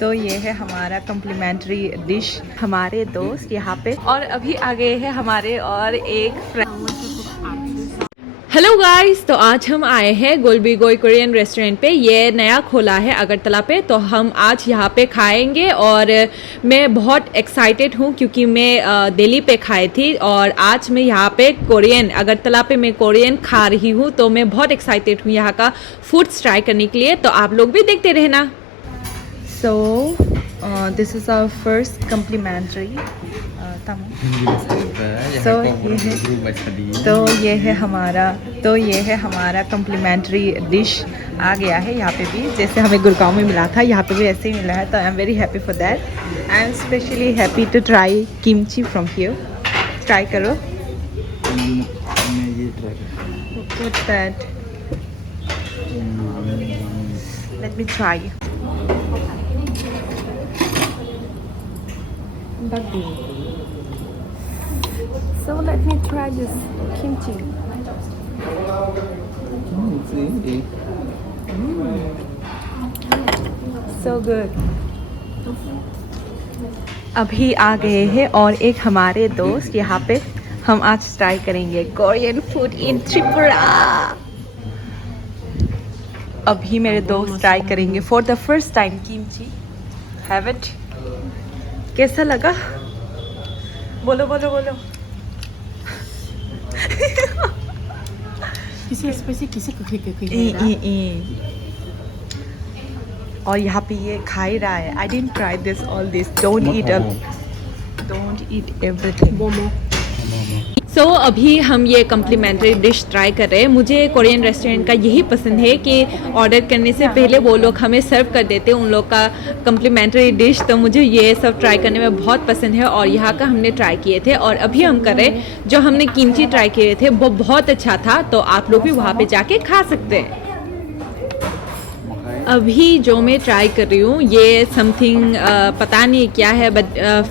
तो ये है हमारा कम्प्लीमेंट्री डिश हमारे दोस्त यहाँ पे। और अभी आ गए हैं हमारे और एक फ्रेंड। हेलो गाइस, तो आज हम आए हैं गोलबीगोई कोरियन रेस्टोरेंट पे। ये नया खोला है अगरतला पे, तो हम आज यहाँ पे खाएंगे। और मैं बहुत एक्साइटेड हूँ क्योंकि मैं दिल्ली पे खाई थी और आज मैं यहाँ पे कोरियन अगरतला पे मैं कोरियन खा रही हूँ। तो मैं बहुत एक्साइटेड हूँ यहाँ का फूड्स ट्राई करने के लिए, तो आप लोग भी देखते रहना। So this is our first complimentary. तो ये है हमारा कम्प्लीमेंट्री डिश आ गया है यहाँ पे भी, जैसे हमें गुड़गांव में मिला था यहाँ पे भी ऐसे ही मिला है। तो I am very happy for that. I am specially happy to try kimchi from here. Try करो। What's that? Let me try. So let me try this kimchi. So good. अभी आ गए हैं और एक हमारे दोस्त यहाँ पे। हम आज ट्राई करेंगे कोरियन फूड इन त्रिपुरा। अभी मेरे दोस्त ट्राई करेंगे for the first time kimchi. Have it. कैसा लगा? बोलो बोलो बोलो। किसी स्पेशल किसी और यहाँ पे ये खा ही रहा है। I didn't try this all this. Don't eat everything. So अभी हम ये कम्प्लीमेंट्री डिश ट्राई कर रहे हैं। मुझे कोरियन रेस्टोरेंट का यही पसंद है कि ऑर्डर करने से पहले वो लोग हमें सर्व कर देते हैं उन लोग का कम्प्लीमेंट्री डिश। तो मुझे ये सब ट्राई करने में बहुत पसंद है और यहाँ का हमने ट्राई किए थे। और अभी हम कर रहे हैं जो हमने किमची ट्राई किए थे वो बहुत अच्छा था। तो आप लोग भी वहाँ पे जाके खा सकते हैं। अभी जो मैं ट्राई कर रही हूँ ये समथिंग पता नहीं क्या है, बट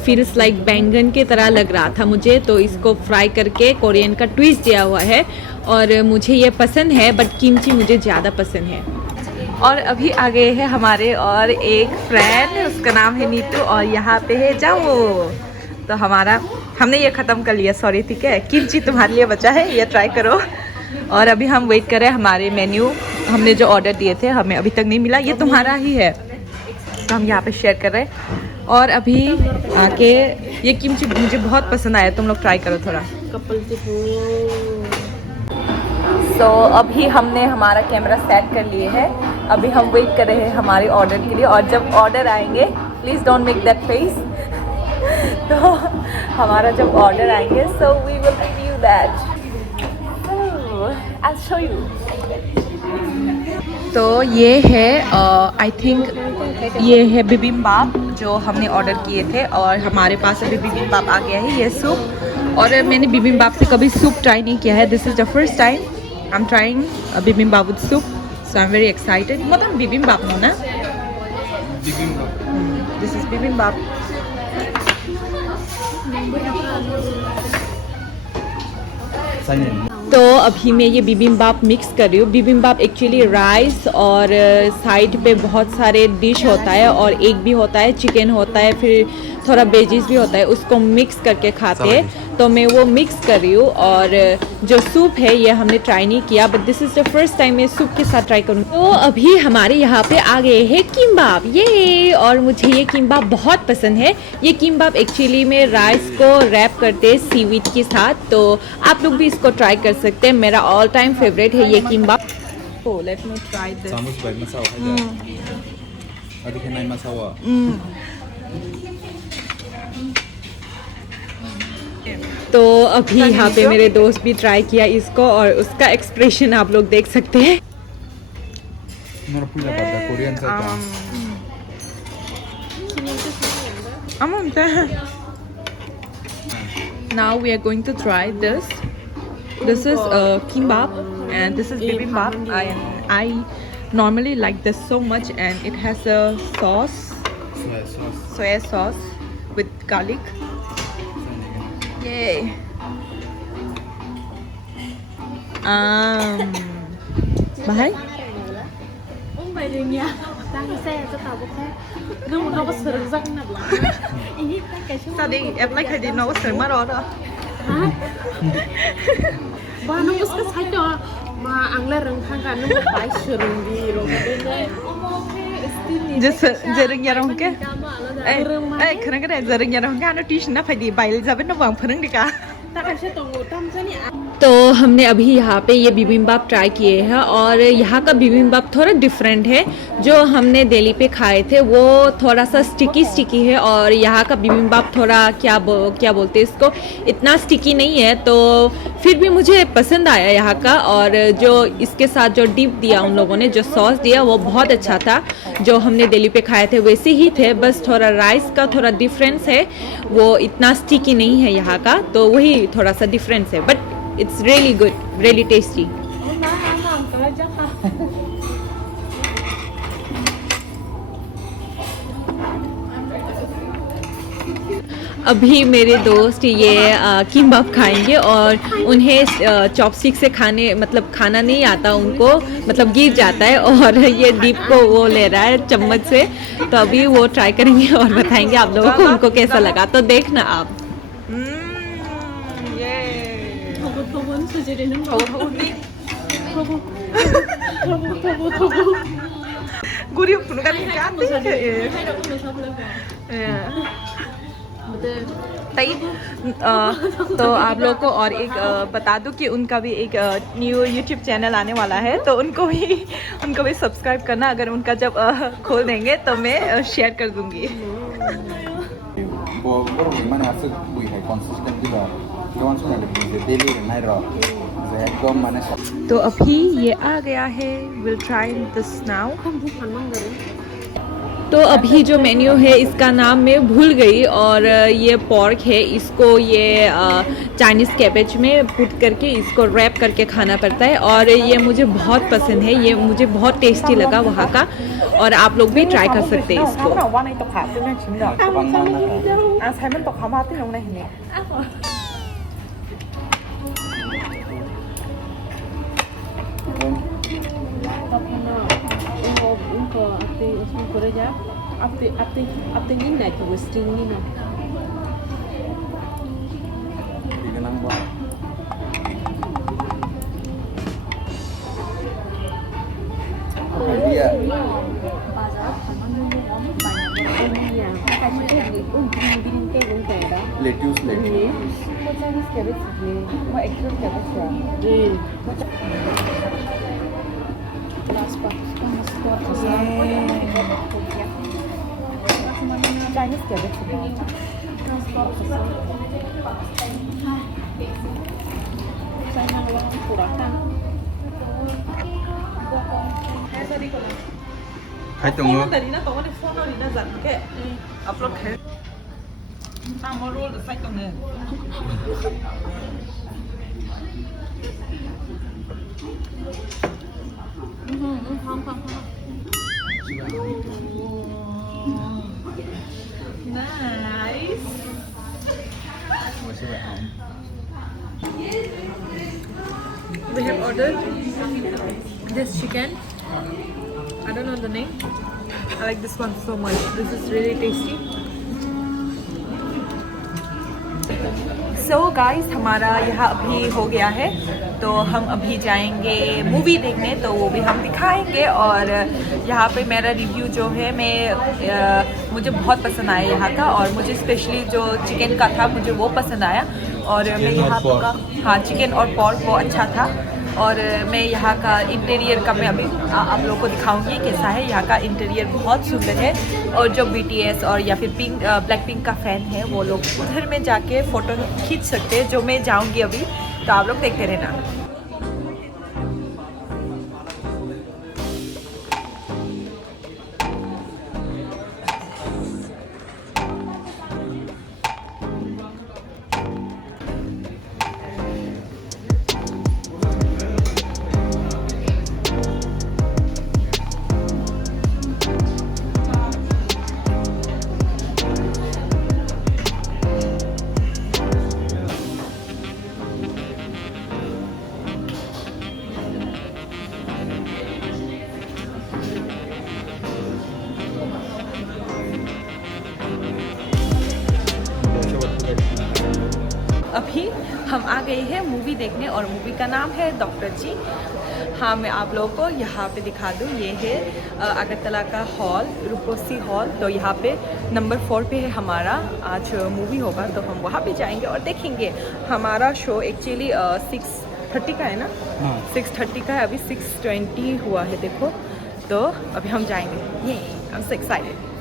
फील्स लाइक बैंगन की तरह लग रहा था मुझे। तो इसको फ्राई करके कोरियन का ट्विस्ट दिया हुआ है और मुझे ये पसंद है, बट किमची मुझे ज़्यादा पसंद है। और अभी आ गए हैं हमारे और एक फ्रेंड, उसका नाम है नीतू और यहाँ पे है जाओ। तो हमने ये ख़त्म कर लिया, सॉरी। ठीक है, किमची तुम्हारे लिए बचा है, ये ट्राई करो। और अभी हम वेट कर रहे हैं हमारे मेन्यू। हमने जो ऑर्डर दिए थे हमें अभी तक नहीं मिला। ये तुम्हारा ही है, तो हम यहाँ पे शेयर कर रहे हैं। और अभी आके ये किमची मुझे बहुत पसंद आया, तुम लोग ट्राई करो थोड़ा। तो अभी हमने हमारा कैमरा सेट कर लिए है। अभी हम वेट कर रहे हैं हमारे ऑर्डर के लिए। और जब ऑर्डर आएंगे, please don't make that face. तो हमारा जब ऑर्डर आएंगे, so we will review that. I'll show you. तो ये है आई थिंक ये है बिबिम्बाप जो हमने ऑर्डर किए थे और हमारे पास अभी बिबिम्बाप आ गया है। ये सूप, और मैंने बिबिम्बाप से कभी सूप ट्राई नहीं किया है। This is the first time I am trying bibimbap with soup, so I am very excited. मतलब बिबिम्बाप हो ना, दिस इज बिबिम्बाप। तो अभी मैं ये बिबिम्बाप मिक्स कर रही हूँ। बिबिम्बाप एक्चुअली राइस और साइड पे बहुत सारे डिश होता है और एक भी होता है चिकन होता है, फिर थोड़ा वेजिस भी होता है, उसको मिक्स करके खाते हैं। तो मैं वो मिक्स कर रही हूँ। और जो सूप है ये हमने ट्राई नहीं किया, but this is the first time मैं सूप के साथ ट्राई करूँगी। तो अभी हमारे यहाँ पे आ गए हैं किम्बाप, ये। और मुझे ये किम्बाप बहुत पसंद है। ये किम्बाप एक्चुअली में राइस को रैप करते हैं सीवीड के साथ, तो आप लोग भी इसको ट्राई कर सकते हैं। मेरा ऑल टाइम फेवरेट है ये kimbap. Oh, let me try this. तो अभी यहाँ पे मेरे दोस्त भी ट्राई किया इसको और उसका एक्सप्रेशन आप लोग देख सकते हैं। Now we are going to try this. This is kimbap and this is bibimbap. I normally like this so much, and it has a sauce, soya sauce with garlic. Yay. Bahai? Đang cái xe cho tao bốc hết. Nó có sờ răng nè bạn. Ý cái chỗ. Sao đi em lấy khai đi nó có sớm mà đó đó. Hả? Ba nó có cái sai cho mà ăn lên rừng thangกันnó có phải sờ rừng đi rồi bên đây. Jering yarong ke? Kena kena jering yarong ka? Ano tuition na pwede bail jabe na bang perneng di ka? तो हमने अभी यहाँ पे ये बिबिम्बाप try किए हैं और यहाँ का बिबिम्बाप थोड़ा डिफरेंट है। जो हमने दिल्ली पे खाए थे वो थोड़ा सा स्टिकी है और यहाँ का बिबिम्बाप थोड़ा क्या बोलते हैं इसको, इतना स्टिकी नहीं है। तो फिर भी मुझे पसंद आया यहाँ का। और जो इसके साथ जो डिप दिया उन लोगों ने, जो सॉस दिया वो बहुत अच्छा था। जो हमने दिल्ली पे खाए थे वैसे ही थे, बस थोड़ा राइस का थोड़ा डिफरेंस है, वो इतना स्टिकी नहीं है यहाँ का, तो वही थोड़ा सा डिफरेंस है। But it's really good, really tasty. अभी मेरे दोस्त ये किम्बाप खाएंगे और उन्हें चॉपस्टिक से खाना नहीं आता उनको, मतलब गिर जाता है, और ये डिप को वो ले रहा है चम्मच से। तो अभी वो ट्राई करेंगे और बताएंगे आप लोगों को उनको कैसा लगा, तो देखना आप। तो आप लोग को और एक बता दूं कि उनका भी एक न्यू यूट्यूब चैनल आने वाला है, तो उनको भी सब्सक्राइब करना। अगर उनका जब खोल देंगे तो मैं शेयर कर दूंगी। तो अभी ये आ गया है, विल ट्राई दिस नाउ। तो अभी जो मेन्यू है इसका नाम मैं भूल गई, और ये पॉर्क है, इसको ये चाइनीज़ कैबेज में पुट करके इसको रैप करके खाना पड़ता है, और ये मुझे बहुत पसंद है, ये मुझे बहुत टेस्टी लगा वहाँ का, और आप लोग भी ट्राई कर सकते हैं इसको। Hai tunggu. Tadi na tunggu ni phone ni na zat ke. Upload ke. Mau roll the site tunggu. Nice. We have ordered this chicken. I don't know the name. I like this one so much. This is really tasty. So guys, हमारा यहाँ अभी हो गया है, तो हम अभी जाएंगे मूवी देखने, तो वो भी हम दिखाएंगे। और यहाँ पे मेरा रिव्यू जो है, मुझे बहुत पसंद आया यहाँ का, और मुझे स्पेशली जो चिकन का था मुझे वो पसंद आया। और मैं यहाँ का, हाँ, चिकन और पॉर्क वो अच्छा था। और मैं यहाँ का इंटीरियर का मैं अभी आप लोगों को दिखाऊंगी कैसा है। यहाँ का इंटीरियर बहुत सुंदर है, और जो BTS और या फिर ब्लैक पिंक का फ़ैन है वो लोग उधर में जाके फ़ोटो खींच सकते हैं, जो मैं जाऊंगी अभी, तो आप लोग देखते रहना। अभी हम आ गए हैं मूवी देखने और मूवी का नाम है डॉक्टर जी। हाँ, मैं आप लोगों को यहाँ पे दिखा दूँ, ये है अगरतला का हॉल, रूपसी हॉल। तो यहाँ पे नंबर 4 पे है हमारा आज मूवी होगा, तो हम वहाँ पे जाएंगे और देखेंगे। हमारा शो एक्चुअली 6:30 का है ना, 6:30 का है, अभी 6:20 हुआ है देखो। तो अभी हम जाएंगे, ये आई एम सो एक्साइटेड।